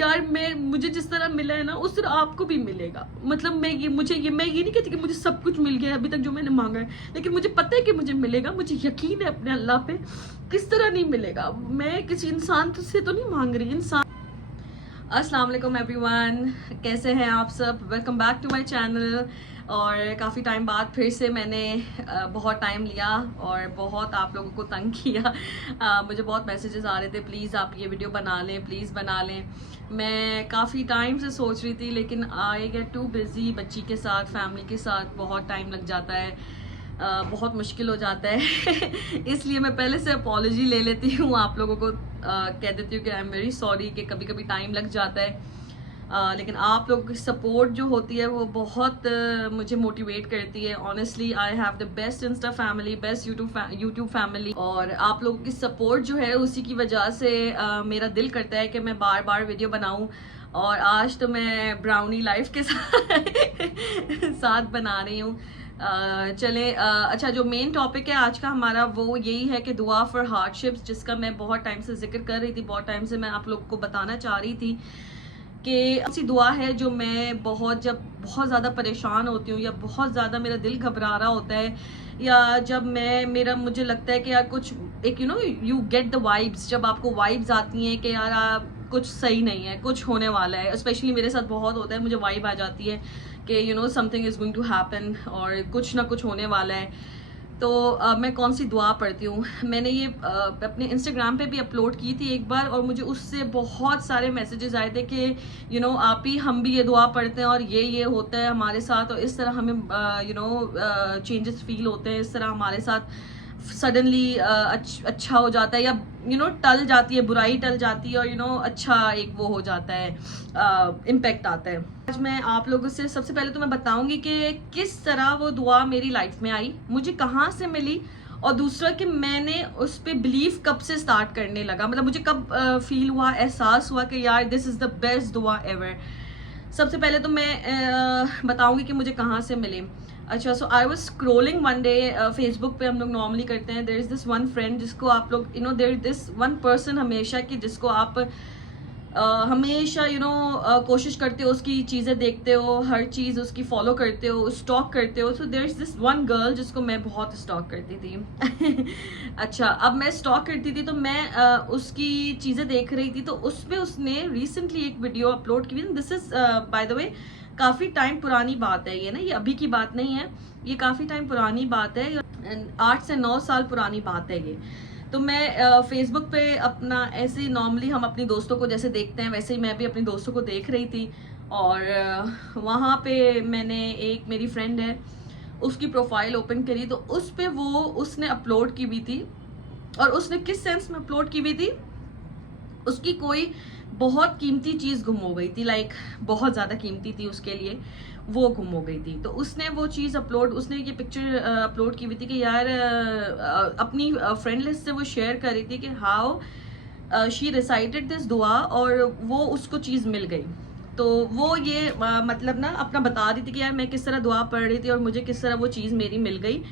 यार मुझे जिस तरह मिला है ना उस तरह आपको भी मिलेगा। मतलब मैं ये नहीं कहती कि मुझे सब कुछ मिल गया अभी तक जो मैंने मांगा है, लेकिन मुझे पता है कि मुझे मिलेगा। मुझे यकीन है अपने अल्लाह पे। किस तरह नहीं मिलेगा, मैं किसी इंसान से तो नहीं मांग रही। इंसान अस्सलाम वालेकुम एवरीवन, कैसे हैं आप सब? Welcome back to my channel. और काफ़ी टाइम बाद फिर से मैंने बहुत टाइम लिया और बहुत आप लोगों को तंग किया। मुझे बहुत मैसेजेस आ रहे थे, प्लीज़ आप ये वीडियो बना लें, प्लीज़ बना लें। मैं काफ़ी टाइम से सोच रही थी, लेकिन आई गेट टू बिज़ी बच्ची के साथ, फैमिली के साथ बहुत टाइम लग जाता है, बहुत मुश्किल हो जाता है। इसलिए मैं पहले से अपॉलॉजी ले लेती हूँ, आप लोगों को कह देती हूँ कि आई एम वेरी सॉरी कि कभी कभी टाइम लग जाता है। लेकिन आप लोगों की सपोर्ट जो होती है वो बहुत मुझे मोटिवेट करती है। Honestly I have the best Insta family, best YouTube family, और आप लोगों की सपोर्ट जो है उसी की वजह से मेरा दिल करता है कि मैं बार बार वीडियो बनाऊं। और आज तो मैं ब्राउनी लाइफ के साथ बना रही हूँ। चले अच्छा, जो मेन टॉपिक है आज का हमारा वो यही है कि दुआ फॉर हार्डशिप्स, जिसका मैं बहुत टाइम से जिक्र कर रही थी, बहुत टाइम से मैं आप लोगों को बताना चाह रही थी कि ऐसी दुआ है जो मैं जब बहुत ज़्यादा परेशान होती हूँ या बहुत ज़्यादा मेरा दिल घबरा रहा होता है, या जब मुझे लगता है कि यार कुछ एक यू गेट द वाइब्स, जब आपको वाइब्स आती हैं कि यार कुछ सही नहीं है, कुछ होने वाला है। स्पेशली मेरे साथ बहुत होता है, मुझे वाइब आ जाती है कि something is going to happen और कुछ ना कुछ होने वाला है। तो मैं कौन सी दुआ पढ़ती हूँ, मैंने ये अपने इंस्टाग्राम पे भी अपलोड की थी एक बार, और मुझे उससे बहुत सारे मैसेजेस आए थे कि आप ही, हम भी ये दुआ पढ़ते हैं और ये होता है हमारे साथ, और इस तरह हमें चेंजेस फील होते हैं, इस तरह हमारे साथ सडनली अच्छा हो जाता है, या टल जाती है, बुराई टल जाती है, और अच्छा एक वो हो जाता है, इम्पेक्ट आता है। आज मैं आप लोगों से सबसे पहले तो मैं बताऊंगी कि किस तरह वो दुआ मेरी लाइफ में आई, मुझे कहाँ से मिली, और दूसरा कि मैंने उस पर बिलीव कब से स्टार्ट करने लगा, मतलब मुझे कब फील हुआ, एहसास हुआ कि यार दिस इज़ द बेस्ट दुआ एवर। सबसे पहले तो मैं बताऊंगी कि मुझे कहाँ से मिले। अच्छा, so I was scrolling one day, Facebook पे हम लोग नॉर्मली करते हैं, there is this one friend जिसको आप लोग there is this one person हमेशा कि जिसको आप हमेशा कोशिश करते हो, उसकी चीज़ें देखते हो, हर चीज़ उसकी फॉलो करते हो, स्टॉक करते हो। So there is this one girl जिसको मैं बहुत स्टॉक करती थी। अच्छा, अब मैं स्टॉक करती थी तो मैं उसकी चीज़ें देख रही थी, तो उस पर उसने रिसेंटली एक वीडियो अपलोड की। This is by the way काफ़ी टाइम पुरानी बात है ये ना, ये अभी की बात नहीं है, ये काफ़ी टाइम पुरानी बात है, 8 से 9 साल पुरानी बात है ये। तो मैं फेसबुक पे अपना ऐसे नॉर्मली हम अपनी दोस्तों को जैसे देखते हैं वैसे ही मैं भी अपनी दोस्तों को देख रही थी, और वहाँ पे मैंने एक मेरी फ्रेंड है उसकी प्रोफाइल ओपन करी, तो उस पे वो उसने अपलोड की हुई थी, और उसने किस सेंस में अपलोड की हुई थी, उसकी कोई बहुत कीमती चीज़ गुम हो गई थी, लाइक बहुत ज़्यादा कीमती थी उसके लिए, वो गुम हो गई थी। तो उसने वो चीज़ उसने ये पिक्चर अपलोड की हुई थी कि यार अपनी फ्रेंड लिस्ट से वो शेयर कर रही थी कि हाउ शी रिसाइटेड दिस दुआ, और वो उसको चीज़ मिल गई। तो वो ये मतलब ना अपना बता रही थी कि यार मैं किस तरह दुआ पढ़ रही थी और मुझे किस तरह वो चीज़ मेरी मिल गई।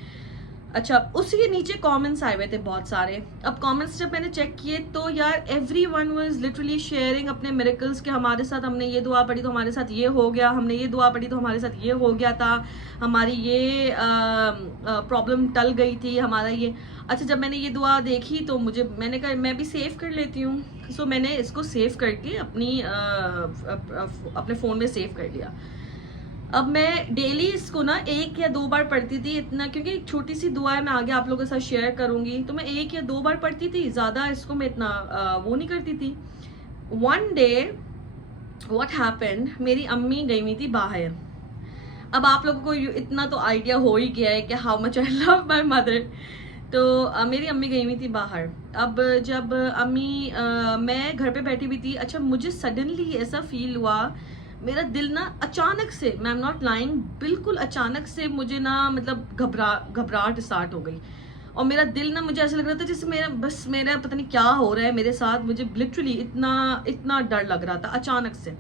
अच्छा, उसके नीचे कमेंट्स आए हुए थे बहुत सारे। अब कमेंट्स जब मैंने चेक किए तो यार एवरीवन वाज लिटरली शेयरिंग अपने मिरेकल्स के, हमारे साथ हमने ये दुआ पढ़ी तो हमारे साथ ये हो गया, हमने ये दुआ पढ़ी तो हमारे साथ ये हो गया था, हमारी ये प्रॉब्लम टल गई थी, हमारा ये। अच्छा, जब मैंने ये दुआ देखी तो मैंने कहा मैं भी सेव कर लेती हूँ। सो मैंने इसको सेव करके अपने फ़ोन में सेव कर लिया। अब मैं डेली इसको ना 1 या 2 बार पढ़ती थी, इतना, क्योंकि एक छोटी सी दुआ है, मैं आगे आप लोगों के साथ शेयर करूंगी, तो मैं 1 या 2 बार पढ़ती थी, ज़्यादा इसको मैं इतना वो नहीं करती थी। वन डे व्हाट हैपेंड, मेरी अम्मी गई हुई थी बाहर। अब आप लोगों को इतना तो आइडिया हो ही गया है कि how much I love my mother. तो मेरी अम्मी गई हुई थी बाहर। अब जब मैं घर पे बैठी हुई थी, अच्छा मुझे सडनली ऐसा फील हुआ, मेरा दिल ना अचानक से, मैं एम नॉट लाइंग, बिल्कुल अचानक से मुझे ना मतलब घबराहट स्टार्ट हो गई, और मेरा दिल ना, मुझे ऐसा लग रहा था जैसे मेरा पता नहीं क्या हो रहा है मेरे साथ, मुझे लिटरली इतना डर लग रहा था अचानक से।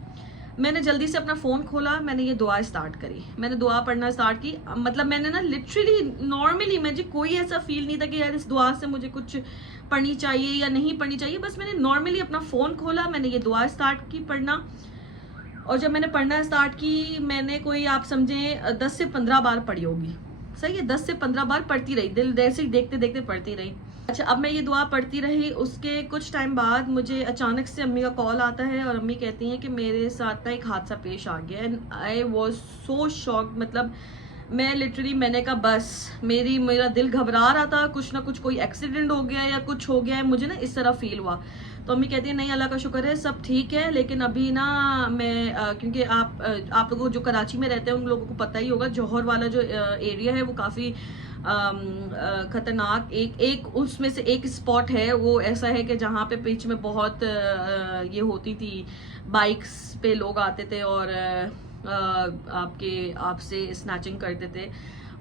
मैंने जल्दी से अपना फ़ोन खोला, मैंने ये दुआ स्टार्ट करी, मैंने दुआ पढ़ना स्टार्ट की। मतलब मैंने ना लिटरली नॉर्मली मुझे कोई ऐसा फील नहीं था कि यार इस दुआ से मुझे कुछ पढ़नी चाहिए या नहीं पढ़नी चाहिए। बस मैंने नॉर्मली अपना फ़ोन खोला, मैंने ये दुआ स्टार्ट की पढ़ना, और जब मैंने पढ़ना स्टार्ट की मैंने कोई आप समझें 10 से 15 बार पढ़ी होगी। सही है, 10 से 15 बार पढ़ती रही, दिल जैसे ही देखते देखते पढ़ती रही। अच्छा, अब मैं ये दुआ पढ़ती रही, उसके कुछ टाइम बाद मुझे अचानक से अम्मी का कॉल आता है और अम्मी कहती हैं कि मेरे साथ ना एक हादसा पेश आ गया। And I was so shocked. मतलब मैं लिटरली मैंने कहा बस मेरा दिल घबरा रहा था, कुछ ना कुछ कोई एक्सीडेंट हो गया या कुछ हो गया है, मुझे ना इस तरह फील हुआ। तो अम्मी कहती है नहीं अल्लाह का शुक्र है सब ठीक है, लेकिन अभी ना मैं क्योंकि आप लोगों जो कराची में रहते हैं उन लोगों को पता ही होगा, जौहर वाला जो एरिया है वो काफ़ी खतरनाक एक उसमें से एक स्पॉट है, वो ऐसा है कि जहाँ पे बीच में बहुत ये होती थी, बाइक्स पे लोग आते थे और आपसे स्नैचिंग करते थे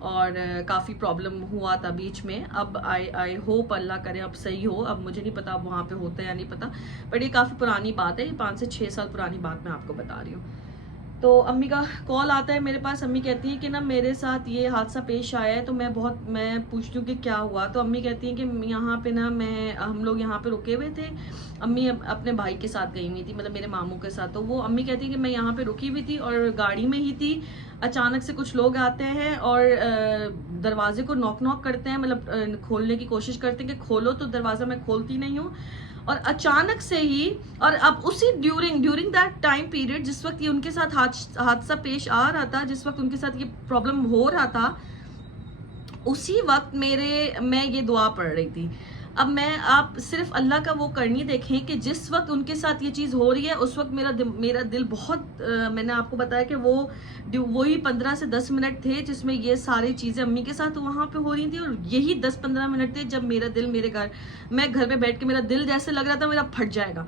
और काफ़ी प्रॉब्लम हुआ था बीच में। अब आई होप अल्लाह करे अब सही हो, अब मुझे नहीं पता अब वहाँ पे होता है या नहीं पता, बट ये काफ़ी पुरानी बात है, 5 से 6 साल पुरानी बात मैं आपको बता रही हूँ। तो अम्मी का कॉल आता है मेरे पास, अम्मी कहती हैं कि ना मेरे साथ ये हादसा पेश आया है। तो मैं पूछती हूँ कि क्या हुआ। तो अम्मी कहती हैं कि यहाँ पे ना हम लोग यहाँ पे रुके हुए थे, अम्मी अपने भाई के साथ गई हुई थी, मतलब मेरे मामू के साथ। तो वो अम्मी कहती हैं कि मैं यहाँ पे रुकी हुई थी और गाड़ी में ही थी, अचानक से कुछ लोग आते हैं और दरवाजे को नॉक करते हैं, मतलब खोलने की कोशिश करते हैं कि खोलो, तो दरवाज़ा मैं खोलती नहीं हूँ और अचानक से ही, और अब उसी ड्यूरिंग दैट टाइम पीरियड जिस वक्त ये उनके साथ हादसा पेश आ रहा था, जिस वक्त उनके साथ ये प्रॉब्लम हो रहा था, उसी वक्त मैं ये दुआ पढ़ रही थी। अब आप सिर्फ अल्लाह का वो करनी देखें कि जिस वक्त उनके साथ ये चीज़ हो रही है उस वक्त मेरा दिल बहुत मैंने आपको बताया कि वही 15 से 10 मिनट थे जिसमें ये सारी चीज़ें अम्मी के साथ वहाँ पे हो रही थी, और यही 10-15 मिनट थे जब मेरा दिल मैं घर में बैठ के मेरा दिल जैसे लग रहा था मेरा फट जाएगा।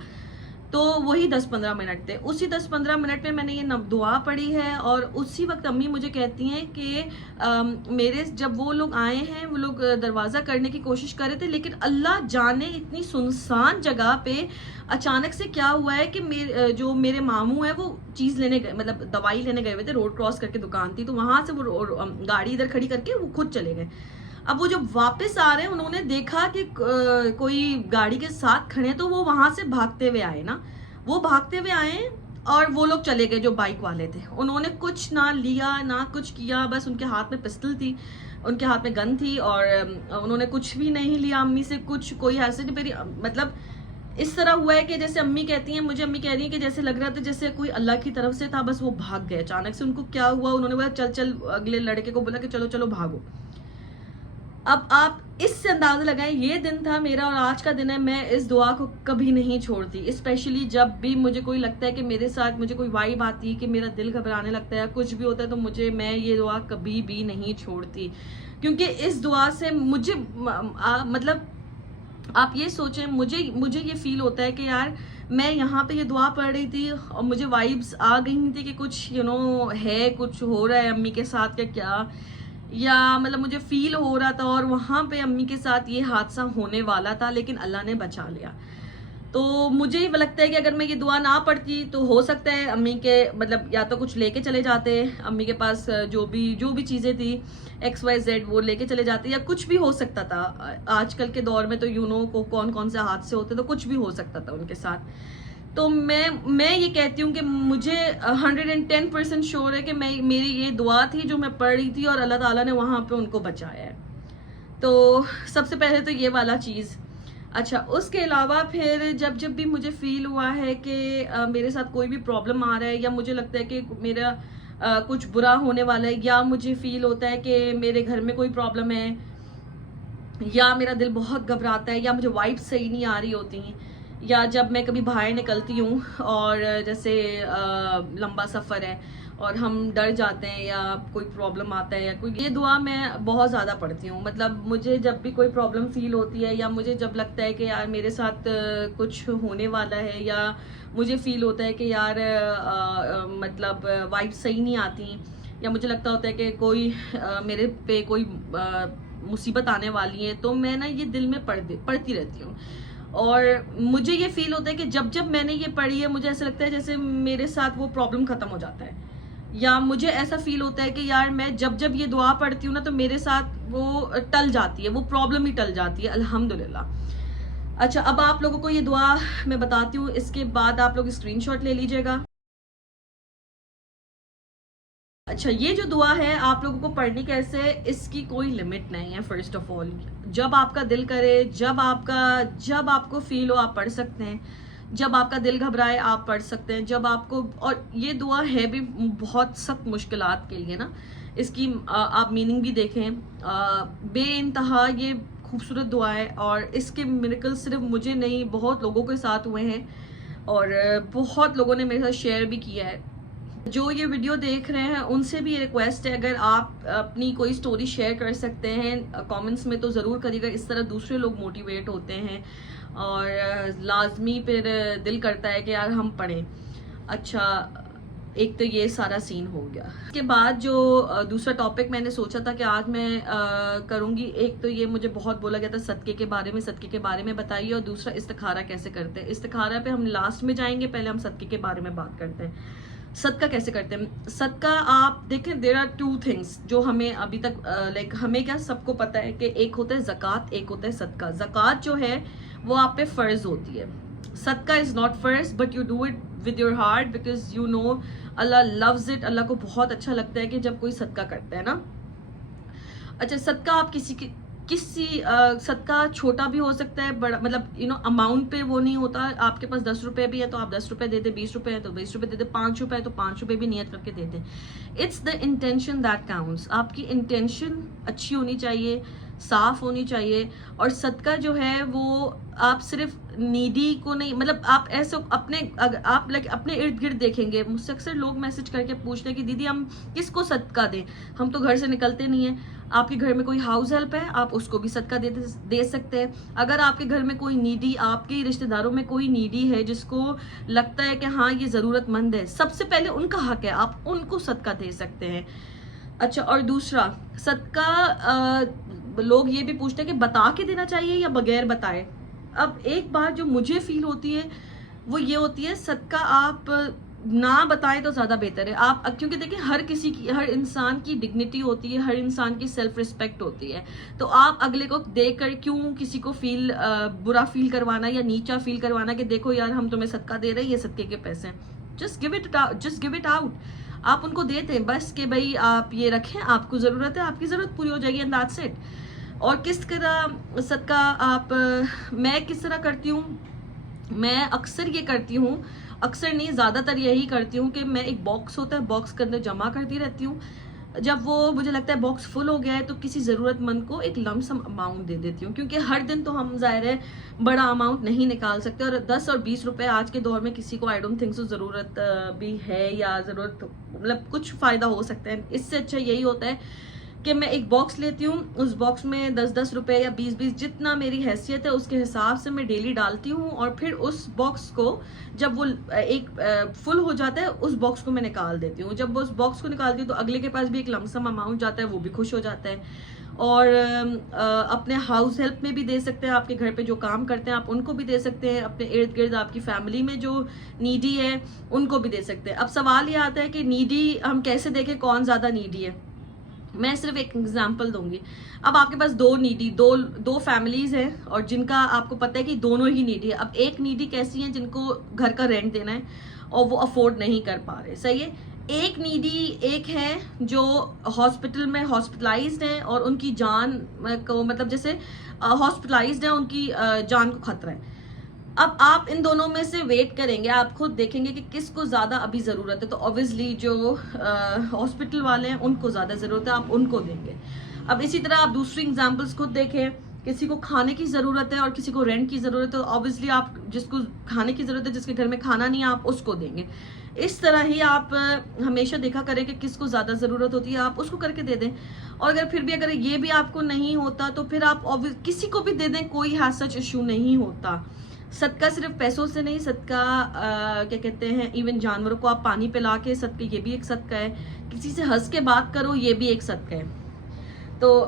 तो वही 10-15 मिनट थे, उसी 10-15 मिनट में मैंने ये दुआ पढ़ी है। और उसी वक्त अम्मी मुझे कहती हैं कि मेरे जब वो लोग आए हैं, वो लोग दरवाज़ा करने की कोशिश कर रहे थे, लेकिन अल्लाह जाने इतनी सुनसान जगह पे अचानक से क्या हुआ है कि जो मेरे मामू हैं वो चीज़ लेने गए, मतलब दवाई लेने गए हुए थे, रोड क्रॉस करके दुकान थी, तो वहाँ से वो गाड़ी इधर खड़ी करके वो खुद चले गए। अब वो जब वापस आ रहे हैं उन्होंने देखा कि कोई गाड़ी के साथ खड़े, तो वो वहां से भागते हुए आए ना, वो भागते हुए आए और वो लोग चले गए जो बाइक वाले थे। उन्होंने कुछ ना लिया ना कुछ किया, बस उनके हाथ में पिस्टल थी, उनके हाथ में गन थी, और उन्होंने कुछ भी नहीं लिया अम्मी से, कुछ कोई ऐसे नहीं। मेरी मतलब इस तरह हुआ है कि जैसे अम्मी कहती हैं, मुझे अम्मी कह रही है कि जैसे लग रहा था जैसे कोई अल्लाह की तरफ से था, बस वो भाग गए अचानक से। उनको क्या हुआ, उन्होंने बोला चल चल, अगले लड़के को बोला कि चलो चलो भागो। अब आप इससे अंदाजा लगाएं, ये दिन था मेरा और आज का दिन है, मैं इस दुआ को कभी नहीं छोड़ती। स्पेशली जब भी मुझे कोई लगता है कि मेरे साथ मुझे कोई वाइब आती है कि मेरा दिल घबराने लगता है, कुछ भी होता है, तो मैं ये दुआ कभी भी नहीं छोड़ती, क्योंकि इस दुआ से मुझे मतलब आप ये सोचें, मुझे ये फील होता है कि यार मैं यहाँ पे ये दुआ पढ़ रही थी और मुझे वाइब्स आ गई थी कि कुछ है, कुछ हो रहा है अम्मी के साथ क्या, या मतलब मुझे फील हो रहा था, और वहाँ पे अम्मी के साथ ये हादसा होने वाला था, लेकिन अल्लाह ने बचा लिया। तो मुझे ये लगता है कि अगर मैं ये दुआ ना पढ़ती तो हो सकता है अम्मी के मतलब या तो कुछ लेके चले जाते, अम्मी के पास जो भी चीज़ें थी XYZ वो लेके चले जाते, या कुछ भी हो सकता था। आजकल के दौर में तो को कौन से हादसे होते, तो कुछ भी हो सकता था उनके साथ। तो मैं ये कहती हूँ कि मुझे 110% श्योर है कि मेरी ये दुआ थी जो मैं पढ़ रही थी, और अल्लाह ताला ने वहाँ पे उनको बचाया है। तो सबसे पहले तो ये वाला चीज़। अच्छा, उसके अलावा फिर जब भी मुझे फील हुआ है कि मेरे साथ कोई भी प्रॉब्लम आ रहा है, या मुझे लगता है कि मेरा कुछ बुरा होने वाला है, या मुझे फील होता है कि मेरे घर में कोई प्रॉब्लम है, या मेरा दिल बहुत घबराता है, या मुझे वाइब्स सही नहीं आ रही होती, या जब मैं कभी बाहर निकलती हूँ और जैसे लंबा सफ़र है और हम डर जाते हैं या कोई प्रॉब्लम आता है या कोई, ये दुआ मैं बहुत ज़्यादा पढ़ती हूँ। मतलब मुझे जब भी कोई प्रॉब्लम फील होती है, या मुझे जब लगता है कि यार मेरे साथ कुछ होने वाला है, या मुझे फील होता है कि यार मतलब वाइब सही नहीं आती, या मुझे लगता होता है कि कोई मेरे पे कोई मुसीबत आने वाली है, तो मैं ना ये दिल में पढ़ती रहती हूँ। और मुझे ये फील होता है कि जब जब मैंने ये पढ़ी है मुझे ऐसा लगता है जैसे मेरे साथ वो प्रॉब्लम खत्म हो जाता है, या मुझे ऐसा फील होता है कि यार मैं जब जब ये दुआ पढ़ती हूँ ना तो मेरे साथ वो टल जाती है, वो प्रॉब्लम ही टल जाती है, अल्हम्दुलिल्लाह। अच्छा, अब आप लोगों को ये दुआ मैं बताती हूँ, इसके बाद आप लोग स्क्रीनशॉट ले लीजिएगा। अच्छा, ये जो दुआ है आप लोगों को पढ़नी कैसे है, इसकी कोई लिमिट नहीं है। फर्स्ट ऑफ ऑल, जब आपका दिल करे, जब आपको फील हो आप पढ़ सकते हैं, जब आपका दिल घबराए आप पढ़ सकते हैं, जब आपको, और ये दुआ है भी बहुत सख्त मुश्किलात के लिए ना, इसकी आप मीनिंग भी देखें, बेइंतहा ये खूबसूरत दुआ है और इसके मिरेकल सिर्फ मुझे नहीं बहुत लोगों के साथ हुए हैं और बहुत लोगों ने मेरे साथ शेयर भी किया है। जो ये वीडियो देख रहे हैं उनसे भी रिक्वेस्ट है, अगर आप अपनी कोई स्टोरी शेयर कर सकते हैं कमेंट्स में तो ज़रूर करिएगा, इस तरह दूसरे लोग मोटिवेट होते हैं और लाजमी फिर दिल करता है कि यार हम पढ़ें। अच्छा, एक तो ये सारा सीन हो गया। इसके बाद जो दूसरा टॉपिक मैंने सोचा था कि आज मैं करूँगी, एक तो ये मुझे बहुत बोला गया था सदके के बारे में बताइए, और दूसरा इस्तिखारा कैसे करते हैं। इस्तिखारा पे हम लास्ट में जाएंगे, पहले हम सदके के बारे में बात करते हैं। सदका कैसे करते हैं। सदका आप देखें, देयर आर टू थिंग्स जो हमें अभी तक लाइक हमें क्या सबको पता है कि एक होता है ज़कात, एक होता है सदका। ज़कात जो है वो आप पे फ़र्ज होती है, सदका इज़ नॉट फ़र्ज but you do it with your heart because you know Allah loves it. Allah को बहुत अच्छा लगता है कि जब कोई सदका करता है ना। अच्छा, सदका आप किसी सदका छोटा भी हो सकता है, बड़ा मतलब अमाउंट पे वो नहीं होता। आपके पास 10 रुपए भी है तो आप 10 रुपए दे दे, 20 रुपए है तो 20 रुपए दे दे, 5 रुपए है तो 5 रुपए भी नियत करके दे दे। It's the intention that counts. आपकी इंटेंशन अच्छी होनी चाहिए, साफ होनी चाहिए। और सदका जो है वो आप सिर्फ नीडी को नहीं, मतलब आप ऐसे आप लाइक अपने इर्द गिर्द देखेंगे, मुझसे अक्सर लोग मैसेज करके पूछते हैं कि दीदी हम किसको सदका दें, हम तो घर से निकलते नहीं हैं। आपके घर में कोई हाउस हेल्प है, आप उसको भी सदका दे सकते हैं। अगर आपके घर में कोई नीडी, आपके रिश्तेदारों में कोई नीडी है जिसको लगता है कि हाँ ये ज़रूरतमंद है, सबसे पहले उनका हक है, आप उनको सदका दे सकते हैं। अच्छा, और दूसरा सदका लोग ये भी पूछते हैं कि बता के देना चाहिए या बगैर बताए। अब एक बात जो मुझे फील होती है वो ये होती है, सदका आप ना बताएं तो ज़्यादा बेहतर है। आप क्योंकि देखिए हर इंसान की डिग्निटी होती है, हर इंसान की सेल्फ रिस्पेक्ट होती है, तो आप अगले को देकर क्यों किसी को बुरा फील करवाना या नीचा फील करवाना कि देखो यार हम तुम्हें सदका दे रहे हैं, ये सदके के पैसे हैं। Just give it out. आप उनको देते हैं बस कि भाई आप ये रखें, आपको ज़रूरत है, आपकी ज़रूरत पूरी हो जाएगी एंड दैट्स इट। और किस तरह सदका मैं किस तरह करती हूँ, मैं अक्सर ये करती हूँ, अक्सर नहीं ज़्यादातर यही करती हूँ कि मैं एक बॉक्स होता है, बॉक्स के अंदर जमा करती रहती हूँ। जब वो मुझे लगता है बॉक्स फुल हो गया है तो किसी ज़रूरतमंद को एक लमसम अमाउंट दे देती हूँ, क्योंकि हर दिन तो हम ज़ाहिर है बड़ा अमाउंट नहीं निकाल सकते, और 10 और 20 रुपए आज के दौर में किसी को आई डोंट थिंक सो ज़रूरत भी है, या ज़रूरत मतलब कुछ फ़ायदा हो सकता है। इससे अच्छा यही होता है कि मैं एक बॉक्स लेती हूँ, उस बॉक्स में 10-10 रुपए या 20-20 जितना मेरी हैसियत है उसके हिसाब से मैं डेली डालती हूँ, और फिर उस बॉक्स को जब वो एक फुल हो जाता है उस बॉक्स को मैं निकाल देती हूँ। जब वो उस बॉक्स को निकालती हूँ तो अगले के पास भी एक लमसम अमाउंट जाता है, वो भी खुश हो जाता है। और अपने हाउस हेल्प में भी दे सकते हैं, आपके घर पे जो काम करते हैं आप उनको भी दे सकते हैं, अपने इर्द गिर्द आपकी फैमिली में जो नीडी है उनको भी दे सकते हैं। अब सवाल ये आता है कि नीडी हम कैसे देखें, कौन ज़्यादा नीडी है। मैं सिर्फ एक एग्जांपल दूंगी। अब आपके पास दो फैमिलीज हैं और जिनका आपको पता है कि दोनों ही नीडी है। अब एक नीडी कैसी है, जिनको घर का रेंट देना है और वो अफोर्ड नहीं कर पा रहे, सही है। एक नीडी एक है जो हॉस्पिटल में हॉस्पिटलाइज्ड है और उनकी जान को मतलब जैसे हॉस्पिटलाइज्ड है, उनकी जान को खतरा है। अब आप इन दोनों में से वेट करेंगे, आप खुद देखेंगे कि किसको ज़्यादा अभी ज़रूरत है, तो ऑब्वियसली जो हॉस्पिटल वाले हैं उनको ज़्यादा ज़रूरत है, आप उनको देंगे। अब इसी तरह आप दूसरी एग्जांपल्स खुद देखें, किसी को खाने की ज़रूरत है और किसी को रेंट की ज़रूरत है, तो ऑब्वियसली आप जिसको खाने की ज़रूरत है, जिसके घर में खाना नहीं है, आप उसको देंगे। इस तरह ही आप हमेशा देखा करें कि किसको ज़्यादा ज़रूरत होती है, आप उसको करके दे दें। और अगर फिर भी अगर ये भी आपको नहीं होता तो फिर आप किसी को भी दे दें, कोई हैज सच इशू नहीं होता। सदका सिर्फ पैसों से नहीं, सदका क्या कहते हैं, इवन जानवरों को आप पानी पिला के सदका, ये भी एक सदका है। किसी से हंस के बात करो, ये भी एक सदका है। तो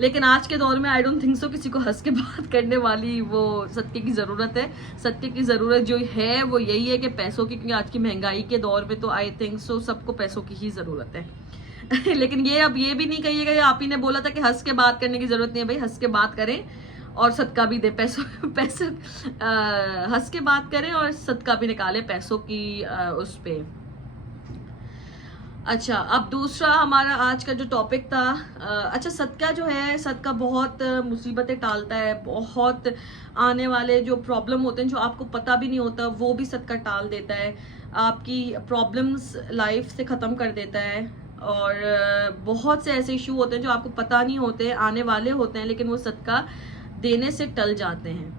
लेकिन आज के दौर में आई डोंट थिंक सो किसी को हंस के बात करने वाली वो सत्य की ज़रूरत है। सत्य की ज़रूरत जो है वो यही है कि पैसों की, क्योंकि आज की महंगाई के दौर में तो आई थिंक सो सबको पैसों की ही ज़रूरत है। लेकिन ये अब ये भी नहीं कहिएगा, आप ही ने बोला था कि हंस के बात करने की ज़रूरत नहीं है। भाई हंस के बात करें और सदका भी दे, पैसे हंस के बात करें और सदका भी निकाले पैसों की उस पे। अच्छा, अब दूसरा हमारा आज का जो टॉपिक था, अच्छा सदका जो है, सदका बहुत मुसीबतें टालता है, बहुत आने वाले जो प्रॉब्लम होते हैं जो आपको पता भी नहीं होता वो भी सदका टाल देता है, आपकी प्रॉब्लम्स लाइफ से ख़त्म कर देता है। और बहुत से ऐसे इशू होते हैं जो आपको पता नहीं होते, आने वाले होते हैं, लेकिन वो सदका देने से टल जाते हैं।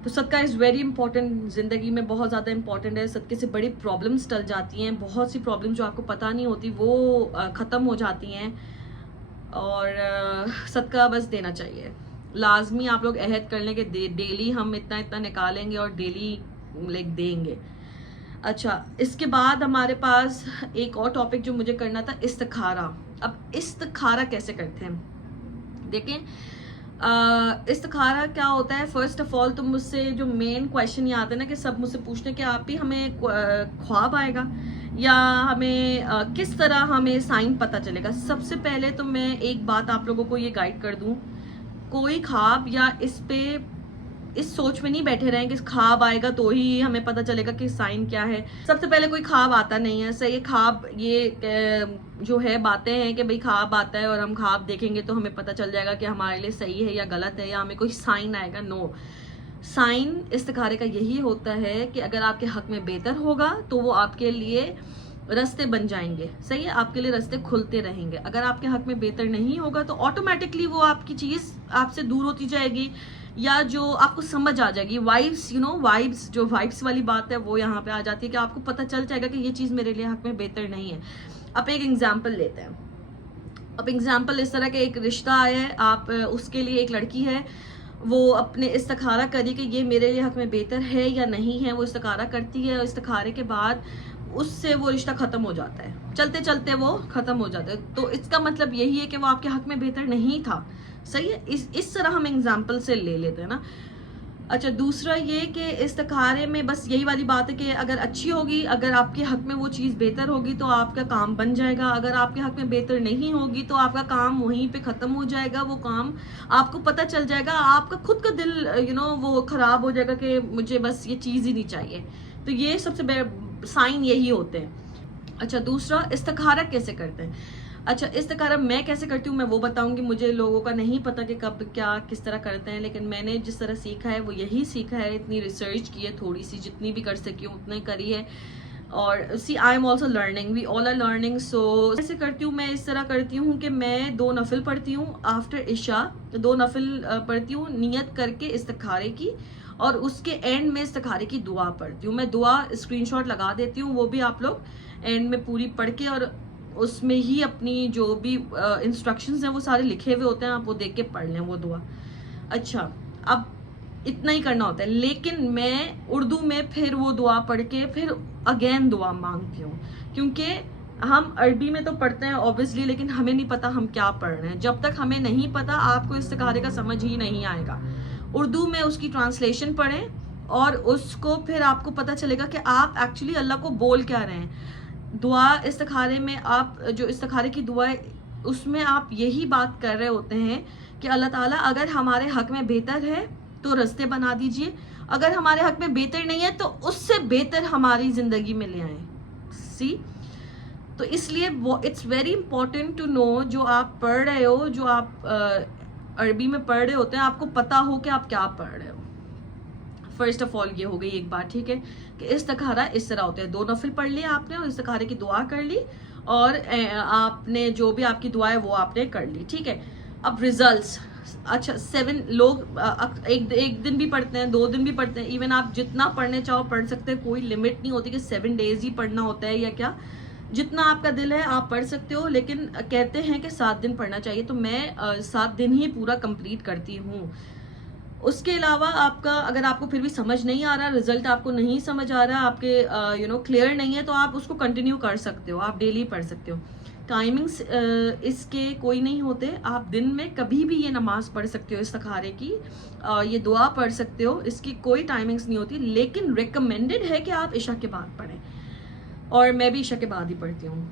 तो सदका इज़ वेरी इंपॉर्टेंट, ज़िंदगी में बहुत ज़्यादा इंपॉर्टेंट है। सदके से बड़ी प्रॉब्लम्स टल जाती हैं, बहुत सी प्रॉब्लम्स जो आपको पता नहीं होती वो ख़त्म हो जाती हैं। और सदका बस देना चाहिए, लाजमी आप लोग अहद कर लें कि डेली हम इतना इतना निकालेंगे और डेली लाइक देंगे। अच्छा, इसके बाद हमारे पास एक और टॉपिक जो मुझे करना था, इस्तिखारा। अब इस्तिखारा कैसे करते हैं, देखें इस्तिखारा क्या होता है। फर्स्ट ऑफ ऑल तो मुझसे जो मेन क्वेश्चन ये आता है ना कि सब मुझसे पूछते हैं कि आप ही हमें ख्वाब आएगा या हमें किस तरह हमें साइन पता चलेगा। सबसे पहले तो मैं एक बात आप लोगों को ये गाइड कर दूं, कोई ख्वाब या इस सोच में नहीं बैठे रहें कि ख्वाब आएगा तो ही हमें पता चलेगा कि साइन क्या है। सबसे पहले कोई ख्वाब आता नहीं है, सही है। ख्वाब ये जो है बातें हैं कि भाई ख्वाब आता है और हम ख्वाब देखेंगे तो हमें पता चल जाएगा कि हमारे लिए सही है या गलत है, या हमें कोई साइन आएगा। नो, साइन इस्तिखारे का यही होता है कि अगर आपके हक में बेहतर होगा तो वो आपके लिए रास्ते बन जाएंगे, सही है, आपके लिए रास्ते खुलते रहेंगे। अगर आपके हक में बेहतर नहीं होगा तो ऑटोमेटिकली वो आपकी चीज़ आपसे दूर होती जाएगी, या जो आपको समझ आ जाएगी। वाइब्स, यू नो, वाइब्स, जो वाइब्स वाली बात है वो यहाँ पे आ जाती है कि आपको पता चल जाएगा कि ये चीज़ मेरे लिए हक में बेहतर नहीं है। अब एक एग्जाम्पल लेते हैं। अब एग्जाम्पल इस तरह का, एक रिश्ता आया है, आप उसके लिए, एक लड़की है, वो अपने इस्तिखारा करी कि ये मेरे लिए हक में बेहतर है या नहीं है। वो इस्तिखारा करती है और इस्तिखारे के बाद उससे वो रिश्ता ख़त्म हो जाता है, चलते चलते वो ख़त्म हो जाता है। तो इसका मतलब यही है कि वो आपके हक में बेहतर नहीं था, सही है। इस तरह हम एग्जाम्पल से ले लेते हैं ना। अच्छा, दूसरा ये कि इस्तिखारे में बस यही वाली बात है कि अगर अच्छी होगी, अगर आपके हक में वो चीज़ बेहतर होगी तो आपका काम बन जाएगा। अगर आपके हक में बेहतर नहीं होगी तो आपका काम वहीं पे ख़त्म हो जाएगा। वो काम आपको पता चल जाएगा, आपका खुद का दिल यू नो वो ख़राब हो जाएगा कि मुझे बस ये चीज़ ही नहीं चाहिए। तो ये सबसे साइन यही होते हैं। अच्छा, दूसरा इस्तिखारा कैसे करते हैं। अच्छा, इस्तिखारा मैं कैसे करती हूँ मैं वो बताऊंगी। मुझे लोगों का नहीं पता कि कब क्या किस तरह करते हैं, लेकिन मैंने जिस तरह सीखा है वो यही सीखा है। इतनी रिसर्च की है, थोड़ी सी जितनी भी कर सकी हूँ उतनी करी है। और see I am also learning, we all are learning. So कैसे करती हूँ मैं, इस तरह करती हूँ कि मैं 2 नफिल पढ़ती हूँ आफ्टर इशा। 2 नफिल पढ़ती हूँ नियत करके इस्तिखारे की, और उसके एंड में इस्तिखारे की दुआ पढ़ती हूँ। मैं दुआ स्क्रीनशॉट लगा देती हूँ, वो भी आप लोग एंड में पूरी पढ़ के, और उसमें ही अपनी जो भी इंस्ट्रक्शंस हैं वो सारे लिखे हुए होते हैं, आप वो देख के पढ़ लें वो दुआ। अच्छा, अब इतना ही करना होता है, लेकिन मैं उर्दू में फिर वो दुआ पढ़ के फिर अगेन दुआ मांगती हूँ, क्योंकि हम अरबी में तो पढ़ते हैं ऑब्वियसली, लेकिन हमें नहीं पता हम क्या पढ़ रहे हैं। जब तक हमें नहीं पता आपको इस्तिखारे का समझ ही नहीं आएगा। उर्दू में उसकी ट्रांसलेशन पढ़ें और उसको फिर आपको पता चलेगा कि आप एक्चुअली अल्लाह को बोल क्या रहे हैं। दुआ इस्तिखारे में आप जो इस्तिखारे की दुआ है उसमें आप यही बात कर रहे होते हैं कि अल्लाह ताला अगर हमारे हक में बेहतर है तो रास्ते बना दीजिए, अगर हमारे हक में बेहतर नहीं है तो उससे बेहतर हमारी ज़िंदगी में ले आए। सी, तो इसलिए वो it's very important to know, जो आप पढ़ रहे हो, जो आप अरबी में पढ़ रहे होते हैं, आपको पता हो कि आप क्या पढ़ रहे हो। फर्स्ट ऑफ ऑल ये हो गई एक बात, ठीक है, कि इस्तिखारा इस तरह होता है। 2 नफिल पढ़ लिए आपने और इस्तिखारे की दुआ कर ली, और आपने जो भी आपकी दुआ है वो आपने कर ली, ठीक है। अब रिजल्ट्स, अच्छा 7 लोग एक दिन भी पढ़ते हैं, 2 दिन भी पढ़ते हैं, इवन आप जितना पढ़ने चाहो पढ़ सकते हैं। कोई लिमिट नहीं होती कि 7 डेज ही पढ़ना होता है या क्या, जितना आपका दिल है आप पढ़ सकते हो, लेकिन कहते हैं कि 7 दिन पढ़ना चाहिए, तो मैं 7 दिन ही पूरा कंप्लीट करती हूँ। उसके अलावा आपका, अगर आपको फिर भी समझ नहीं आ रहा, रिजल्ट आपको नहीं समझ आ रहा, आपके क्लियर नहीं है, तो आप उसको कंटिन्यू कर सकते हो, आप डेली पढ़ सकते हो। टाइमिंग्स इसके कोई नहीं होते। आप दिन में कभी भी ये नमाज पढ़ सकते हो इस्तिखारे की, ये दुआ पढ़ सकते हो, इसकी कोई टाइमिंग्स नहीं होती। लेकिन रिकमेंडेड है कि आप इशा के बाद पढ़ें, और मैं भी इशा के बाद ही पढ़ती हूँ।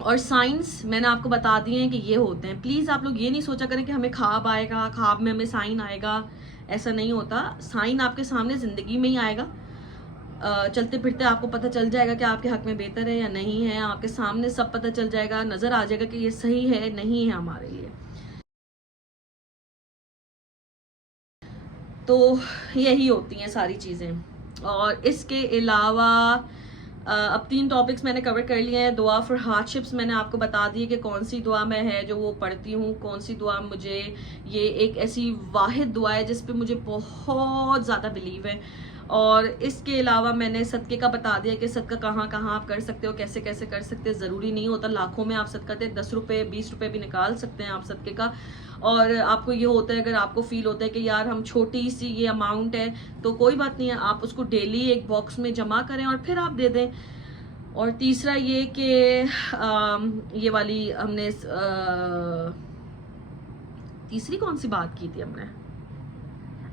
और साइंस मैंने आपको बता दिए हैं कि ये होते हैं। प्लीज़ आप लोग ये नहीं सोचा करें कि हमें ख्वाब आएगा, ख्वाब में हमें साइन आएगा, ऐसा नहीं होता। साइन आपके सामने ज़िंदगी में ही आएगा। चलते फिरते आपको पता चल जाएगा कि आपके हक में बेहतर है या नहीं है, आपके सामने सब पता चल जाएगा, नज़र आ जाएगा कि ये सही है नहीं है हमारे लिए। तो यही होती हैं सारी चीज़ें। और इसके अलावा अब 3 टॉपिक्स मैंने कवर कर लिए हैं। दुआ फॉर हार्डशिप्स मैंने आपको बता दी कि कौन सी दुआ मैं है जो वो पढ़ती हूँ, कौन सी दुआ मुझे, ये एक ऐसी वाहिद दुआ है जिस पे मुझे बहुत ज़्यादा बिलीव है। और इसके अलावा मैंने सदक़े का बता दिया कि सदका कहाँ कहाँ आप कर सकते हो, कैसे कैसे कर सकते हैं। ज़रूरी नहीं होता लाखों में आप सदका दे, 10 रुपये 20 रुपये भी निकाल सकते हैं आप सदक़े का। और आपको ये होता है, अगर आपको फील होता है कि यार हम छोटी सी ये अमाउंट है, तो कोई बात नहीं है, आप उसको डेली एक बॉक्स में जमा करें और फिर आप दे दें। और तीसरा ये कि ये वाली हमने तीसरी कौन सी बात की थी हमने,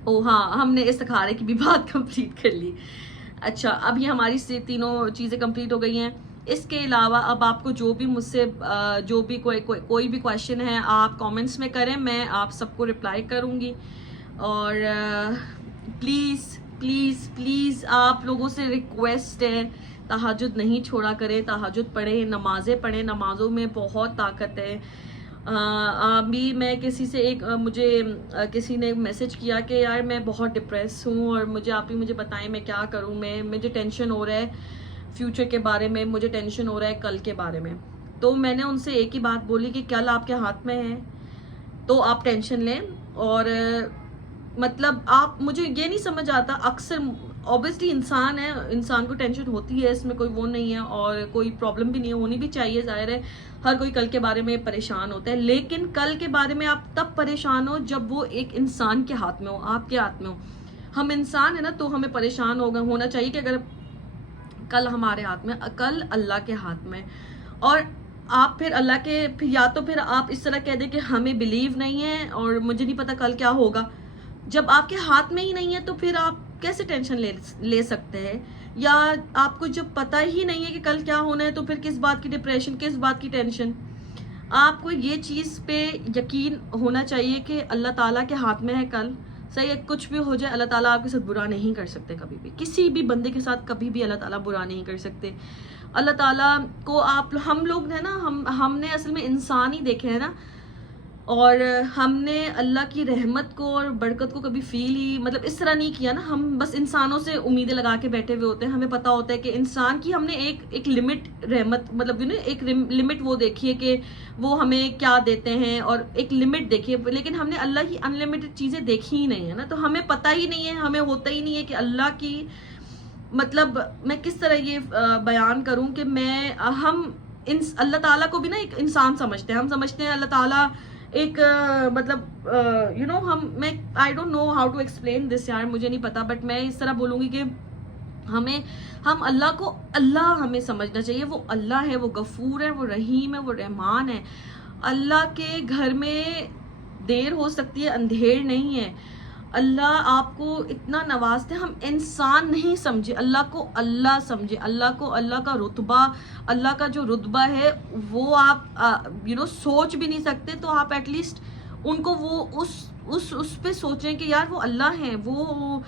ओ हाँ, हमने इस्तिखारे की भी बात कंप्लीट कर ली। अच्छा, अब ये हमारी से तीनों चीज़ें कंप्लीट हो गई हैं। इसके अलावा अब आपको जो भी मुझसे जो भी कोई भी क्वेश्चन है आप कमेंट्स में करें, मैं आप सबको रिप्लाई करूँगी। और प्लीज़ प्लीज़ प्लीज़ आप लोगों से रिक्वेस्ट है, तहज्जुद नहीं छोड़ा करें, तहज्जुद पढ़ें, नमाज़ें पढ़ें, नमाज़ों में बहुत ताकत है। अभी मैं किसी से मुझे किसी ने मैसेज किया कि यार मैं बहुत डिप्रेस हूँ और मुझे बताएं मैं क्या करूँ, मुझे टेंशन हो रहा है फ्यूचर के बारे में, मुझे टेंशन हो रहा है कल के बारे में। तो मैंने उनसे एक ही बात बोली कि कल आपके हाथ में है तो आप टेंशन लें। और मतलब आप, मुझे ये नहीं समझ आता, अक्सर ऑब्वियसली इंसान है, इंसान को टेंशन होती है, इसमें कोई वो नहीं है और कोई प्रॉब्लम भी नहीं है, होनी भी चाहिए, जाहिर है हर कोई कल के बारे में परेशान होता है। लेकिन कल के बारे में आप तब परेशान हो जब वो एक इंसान के हाथ में हो, आपके हाथ में हो। हम इंसान है ना, तो हमें परेशान होना चाहिए कि अगर कल हमारे हाथ में, कल अल्लाह के हाथ में। और आप फिर अल्लाह के, फिर या तो फिर आप इस तरह कह दें कि हमें बिलीव नहीं है और मुझे नहीं पता कल क्या होगा। जब आपके हाथ में ही नहीं है तो फिर आप कैसे टेंशन ले सकते हैं? या आपको जब पता ही नहीं है कि कल क्या होना है तो फिर किस बात की डिप्रेशन, किस बात की टेंशन? आपको ये चीज़ पे यकीन होना चाहिए कि अल्लाह ताला के हाथ में है कल। सही है, कुछ भी हो जाए अल्लाह ताला आपके साथ बुरा नहीं कर सकते कभी भी, किसी भी बंदे के साथ कभी भी अल्लाह ताला बुरा नहीं कर सकते। अल्लाह ताला को हम लोग है ना, हमने असल में इंसान ही देखे हैं ना, और हमने अल्लाह की रहमत को और बरकत को कभी फील ही मतलब इस तरह नहीं किया ना। हम बस इंसानों से उम्मीदें लगा के बैठे हुए होते हैं। हमें पता होता है कि इंसान की हमने एक लिमिट रहमत मतलब एक लिमिट वो देखी है कि वो हमें क्या देते हैं और एक लिमिट देखी है, लेकिन हमने अल्लाह की अनलिमिटेड चीज़ें देखी ही नहीं है ना, तो हमें पता ही नहीं है, हमें होता ही नहीं है कि अल्लाह की मतलब मैं किस तरह ये बयान करूँ कि हम अल्लाह ताला को भी ना एक इंसान समझते हैं। हम समझते हैं अल्लाह ताला एक मतलब I don't know how to explain this यार, मुझे नहीं पता, बट मैं इस तरह बोलूँगी कि हम अल्लाह को अल्लाह हमें समझना चाहिए। वो अल्लाह है, वो गफूर है, वो रहीम है, वो रहमान है। अल्लाह के घर में देर हो सकती है, अंधेर नहीं है। अल्लाह आपको इतना नवाजते हैं, हम इंसान नहीं समझे अल्लाह को, अल्लाह समझे अल्लाह को। अल्लाह का रुतबा, अल्लाह का जो रुतबा है वो आप सोच भी नहीं सकते। तो आप एटलीस्ट उनको वो उस पे सोचें कि यार वो अल्लाह है, वो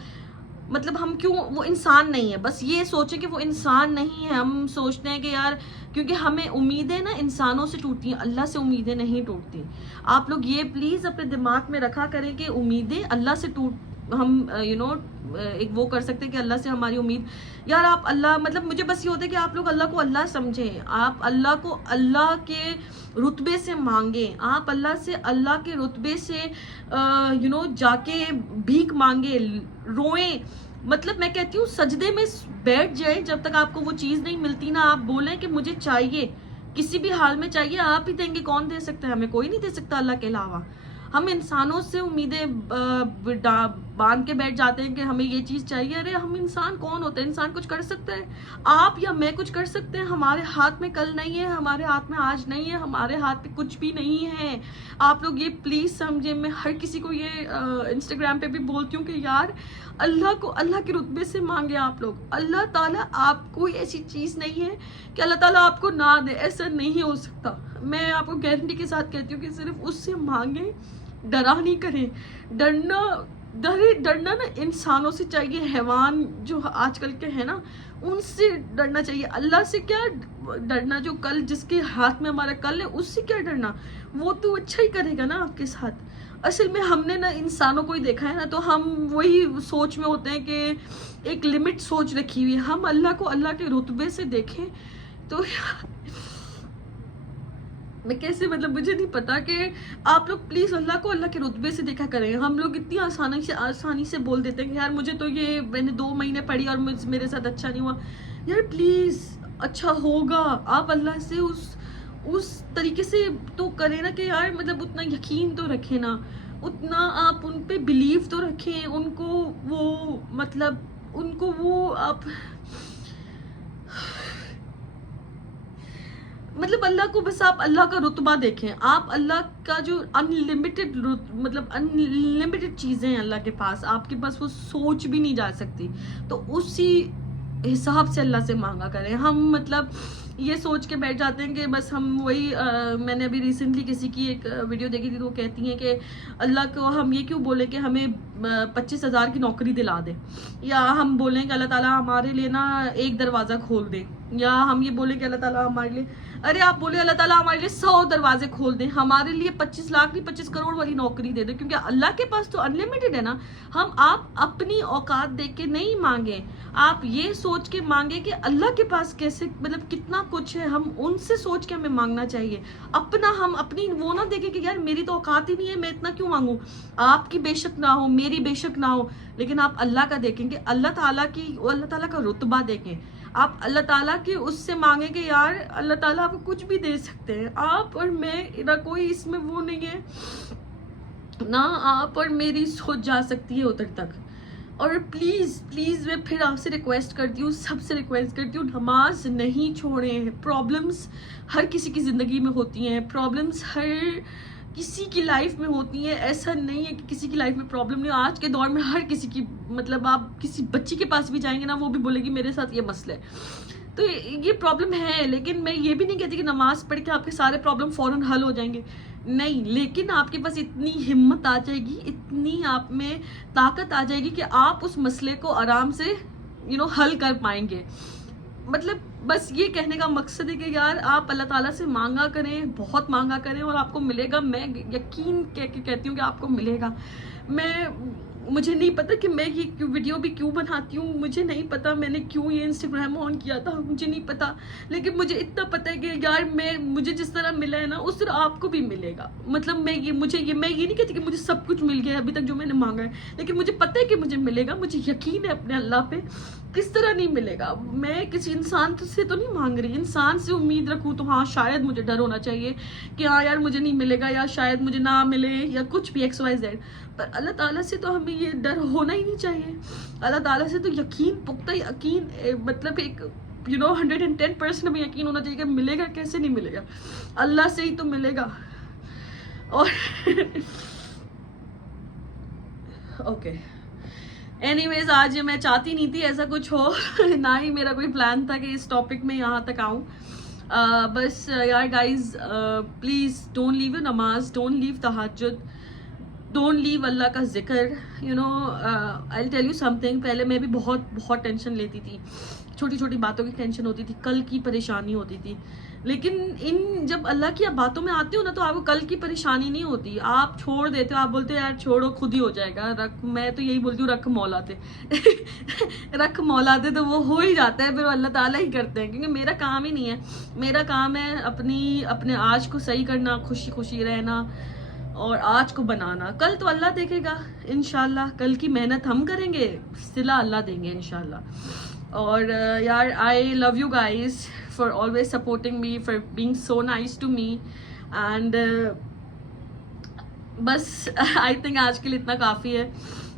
मतलब हम क्यों, वो इंसान नहीं है, बस ये सोचें कि वो इंसान नहीं है। हम सोचते हैं कि यार, क्योंकि हमें उम्मीदें ना इंसानों से टूटती हैं, अल्लाह से उम्मीदें नहीं टूटती। आप लोग ये प्लीज़ अपने दिमाग में रखा करें कि उम्मीदें अल्लाह से हम एक वो कर सकते हैं कि अल्लाह से हमारी उम्मीद, यार आप अल्लाह मतलब मुझे बस ये होता है कि आप लोग अल्लाह को अल्लाह समझें, आप अल्लाह को अल्लाह के रुतबे से मांगें, आप अल्लाह से अल्लाह के रुतबे से जाके भीख मांगे, रोएं। मतलब मैं कहती हूँ सजदे में बैठ जाए, जब तक आपको वो चीज़ नहीं मिलती ना, आप बोलें कि मुझे चाहिए, किसी भी हाल में चाहिए, आप ही देंगे, कौन दे सकता है हमें? कोई नहीं दे सकता अल्लाह के अलावा। हम इंसानों से उम्मीदें बांध के बैठ जाते हैं कि हमें ये चीज़ चाहिए। अरे हम इंसान कौन होते हैं? इंसान कुछ कर सकते हैं? आप या मैं कुछ कर सकते हैं? हमारे हाथ में कल नहीं है, हमारे हाथ में आज नहीं है, हमारे हाथ में कुछ भी नहीं है। आप लोग ये प्लीज़ समझे। मैं हर किसी को ये इंस्टाग्राम पे भी बोलती हूँ कि यार अल्लाह को अल्लाह के रुतबे से मांगे आप लोग। अल्लाह ताला आपको ऐसी चीज़ नहीं है कि अल्लाह ताला आपको ना दे, ऐसा नहीं हो सकता। मैं आपको गारंटी के साथ कहती हूँ कि सिर्फ उससे मांगे, डरा नहीं करें। डरना ना इंसानों से चाहिए, हैवान जो आजकल के हैं ना उनसे डरना चाहिए। अल्लाह से क्या डरना? जो कल जिसके हाथ में हमारा कल है उससे क्या डरना? वो तो अच्छा ही करेगा ना आपके साथ। असल में हमने ना इंसानों को ही देखा है ना, तो हम वही सोच में होते हैं कि एक लिमिट सोच रखी हुई है। हम अल्लाह को अल्लाह के रुतबे से देखें तो मैं कैसे, मतलब मुझे नहीं पता कि आप लोग प्लीज़ अल्लाह को अल्लाह के रुतबे से देखा करें। हम लोग इतनी आसानी से बोल देते हैं कि यार मुझे तो ये मैंने 2 महीने पढ़ी और मेरे साथ अच्छा नहीं हुआ। यार प्लीज़ अच्छा होगा। आप अल्लाह से उस तरीके से तो करें ना कि यार मतलब उतना यकीन तो रखें ना, उतना आप उन पे बिलीव तो रखें, उनको वो आप मतलब अल्लाह को बस आप अल्लाह का रुतबा देखें। आप अल्लाह का जो अनलिमिटेड चीज़ें हैं अल्लाह के पास, आपके पास वो सोच भी नहीं जा सकती। तो उसी हिसाब से अल्लाह से मांगा करें। हम मतलब ये सोच के बैठ जाते हैं कि बस हम वही मैंने अभी रिसेंटली किसी की एक वीडियो देखी थी, तो वो कहती हैं कि अल्लाह को हम ये क्यों बोलें कि हमें 25,000 की नौकरी दिला दे, या हम बोलें कि अल्लाह ताला हमारे लिए ना एक दरवाज़ा खोल दे, या हम ये बोलें कि अल्लाह ताला हमारे लिए, अरे आप बोले अल्लाह ताला हमारे लिए 100 दरवाजे खोल दें, हमारे लिए 25 लाख नहीं 25 करोड़ वाली नौकरी दे दे, क्योंकि अल्लाह के पास तो अनलिमिटेड है ना। आप अपनी औकात देख के नहीं मांगे, आप ये सोच के मांगे कि अल्लाह के पास कैसे मतलब कितना कुछ है, हम उनसे सोच के हमें मांगना चाहिए। हम अपनी वो ना देखें कि यार मेरी तो औकात ही नहीं है, मैं इतना क्यों मांगू। आपकी बेशक ना हो, मेरी बेशक ना हो, लेकिन आप अल्लाह का देखेंगे, अल्लाह ताला का रुतबा देखें। आप अल्लाह ताला की उससे मांगे कि यार अल्लाह ताला आपको कुछ भी दे सकते हैं। आप और मैं ना कोई इसमें वो नहीं है ना, आप और मेरी सोच जा सकती है उधर तक। और प्लीज़ मैं फिर आपसे रिक्वेस्ट करती हूँ, सबसे रिक्वेस्ट करती हूँ, नमाज नहीं छोड़ें। प्रॉब्लम्स हर किसी की ज़िंदगी में होती हैं, प्रॉब्लम्स हर किसी की लाइफ में होती है। ऐसा नहीं है कि किसी की लाइफ में प्रॉब्लम नहीं। आज के दौर में हर किसी की, मतलब आप किसी बच्ची के पास भी जाएंगे ना, वो भी बोलेगी मेरे साथ ये मसला है। तो ये प्रॉब्लम है, लेकिन मैं ये भी नहीं कहती कि नमाज पढ़ के आपके सारे प्रॉब्लम फ़ौरन हल हो जाएंगे, नहीं। लेकिन आपके पास इतनी हिम्मत आ जाएगी, इतनी आप में ताकत आ जाएगी कि आप उस मसले को आराम से हल कर पाएंगे। मतलब बस ये कहने का मकसद है कि यार आप अल्लाह ताला से मांगा करें, बहुत मांगा करें, और आपको मिलेगा। मैं यकीन कहती हूँ कि आपको मिलेगा। मुझे नहीं पता कि मैं ये वीडियो भी क्यों बनाती हूँ, मुझे नहीं पता मैंने क्यों ये इंस्टाग्राम ऑन किया था, मुझे नहीं पता। लेकिन मुझे इतना पता है कि यार मुझे जिस तरह मिला है ना उस तरह आपको भी मिलेगा। मतलब मैं ये नहीं कहती कि मुझे सब कुछ मिल गया अभी तक जो मैंने मांगा है, लेकिन मुझे पता है कि मुझे मिलेगा। मुझे यकीन है अपने अल्लाह पे। किस तरह नहीं मिलेगा? मैं किसी इंसान से तो नहीं मांग रही, इंसान से उम्मीद रखूँ तो हाँ शायद मुझे डर होना चाहिए कि हाँ यार मुझे नहीं मिलेगा, या शायद मुझे ना मिले, या कुछ भी XYZ। पर अल्लाह ताला से तो हमें ये डर होना ही नहीं चाहिए। अल्लाह ताला से तो यकीन, पुख्ता यकीन, मतलब एक 110% हमें यकीन होना चाहिए कि मिलेगा। कैसे नहीं मिलेगा? अल्लाह से ही तो मिलेगा। और ओके एनीवेज, आज मैं चाहती नहीं थी ऐसा कुछ हो ना ही मेरा कोई प्लान था कि इस टॉपिक में यहाँ तक आऊँ। बस यार guys, please don't leave your नमाज, डोंट लीव तहज्जुद, डोंट लीव अल्लाह का जिक्र। I will tell you something. पहले मैं भी बहुत टेंशन लेती थी, छोटी छोटी बातों की टेंशन होती थी, कल की परेशानी होती थी। लेकिन जब अल्लाह की आप बातों में आते हो ना, तो आपको कल की परेशानी नहीं होती, आप छोड़ देते हो। आप बोलते हो यार छोड़ो, खुद ही हो जाएगा। मैं तो यही बोलती हूँ, रख मौलाते रख मौलाते, तो वो हो ही जाता है। फिर अल्लाह ताला ही करते हैं, क्योंकि मेरा काम ही नहीं है। मेरा काम है अपने आज को सही करना, खुशी खुशी रहना और आज को बनाना। कल तो अल्लाह देखेगा इंशाल्लाह। कल की मेहनत हम करेंगे, सिला अल्लाह देंगे इंशाल्लाह। और यार I love you guys for always supporting me, for being so nice to me, and बस आई थिंक आज के लिए इतना काफ़ी है।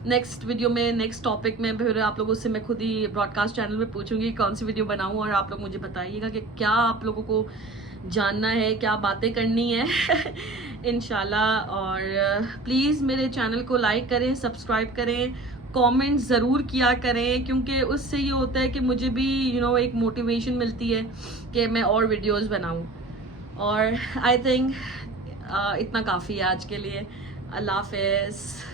नेक्स्ट वीडियो में, नेक्स्ट टॉपिक में फिर आप लोगों से मैं खुद ही ब्रॉडकास्ट चैनल पे पूछूंगी कौन सी वीडियो बनाऊं, और आप लोग मुझे बताइएगा कि क्या आप लोगों को जानना है, क्या बातें करनी है इंशाल्लाह। और प्लीज़ मेरे चैनल को लाइक करें, सब्सक्राइब करें, कमेंट ज़रूर किया करें, क्योंकि उससे ये होता है कि मुझे भी एक मोटिवेशन मिलती है कि मैं और वीडियोस बनाऊं। और आई थिंक इतना काफ़ी है आज के लिए। अल्लाह हाफ़िज़।